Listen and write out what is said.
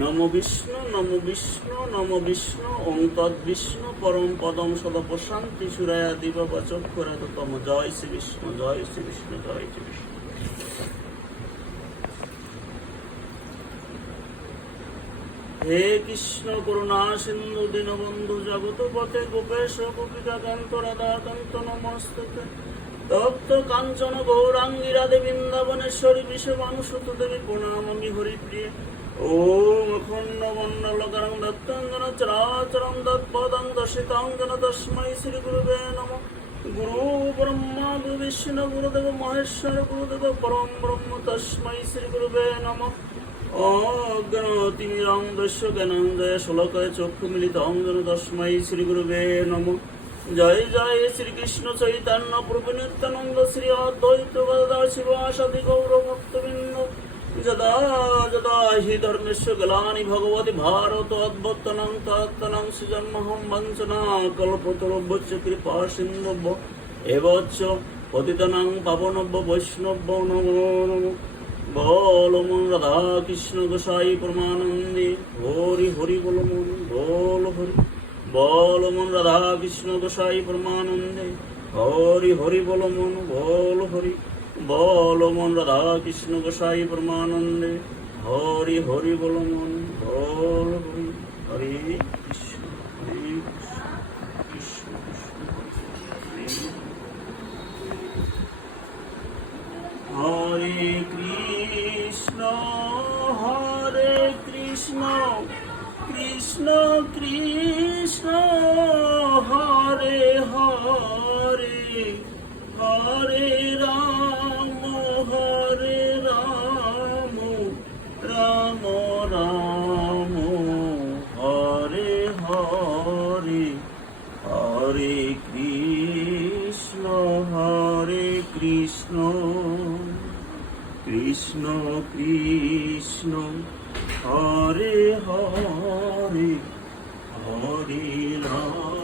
নমো বিষ্ণু নমো বিষ্ণু নমো বিষ্ণু ওং তদ্বিষ্ণু পরম পদম সদা প্রশান্তি সুরায়া দিবা চক্ষুরাতম। জয় শ্রী বিষ্ণু, জয় শ্রী বিষ্ণু, জয় শ্রী বিষ্ণু। হে কৃষ্ণ করুণা সিন্ধু দীনবন্ধু জগৎপতে গোপেশ গোপিকা কান্ত রাধা কান্ত নমস্তুতে। তপ্ত কাঞ্চন গৌরাঙ্গী রাধে বৃন্দাবনেশ্বরী বিশ্বমানুসুত দেবী প্রণামি হরিপ্রিয়ে। ওম অখণ্ড মণ্ডলকারং দত্তঞ্জন চরাচরং তৎপদং দর্শিতাঙ্গন তস্मै শ্রী গুরুবে নমঃ। গুরু ব্রহ্মা গুরু বিষ্ণু গুরুদেব মহেশ্বর গুরুদেব পরম ব্রহ্ম তস্मै শ্রী গুরুবে নমঃ। অজ্ঞানতিমিরং দস্য জ্ঞানাঞ্জয় শলাকায় চক্ষুমিলিতং যেন তস্मै শ্রী গুরুবে নমঃ। জয় জয় শ্রীকৃষ্ণ চৈতন্য প্রভু নিত্যানন্দ শ্রী অদ্বৈত গদাধর শিবাসাদি গৌর ভক্তবৃন্দ। যদা যদা হি ধর্মেস্য গ্লানি ভগবতি ভারত অদ্ভুতং তত্তং সৃজন্মহং বঞ্চনা কল্পতরুভ্যশ্চ কৃপা সিন্ধুভ্য এবচ পতিতানাং পাবনভ্য বৈষ্ণভ্য নমো নমঃ। বল মন রাধা কৃষ্ণ গোসাই পরমানন্দে হরি হরি বল মন বল হরি। বল মন রাধা কৃষ্ণ গোসাই পরমানন্দে হরি হরি বল মন বল হরি। বল মন রাধা কৃষ্ণ গোসাই পরমানন্দে হরি হরি বল মন বল হরি। হরে কৃষ্ণ হরে কৃষ্ণ কৃষ্ণ হরে কৃষ্ণ কৃষ্ণ কৃষ্ণ হরে হরে হরে রাম রাম রাম হরে হরে হরে কৃষ্ণ কৃষ্ণ কৃষ্ণ হরে হরে হরে রাম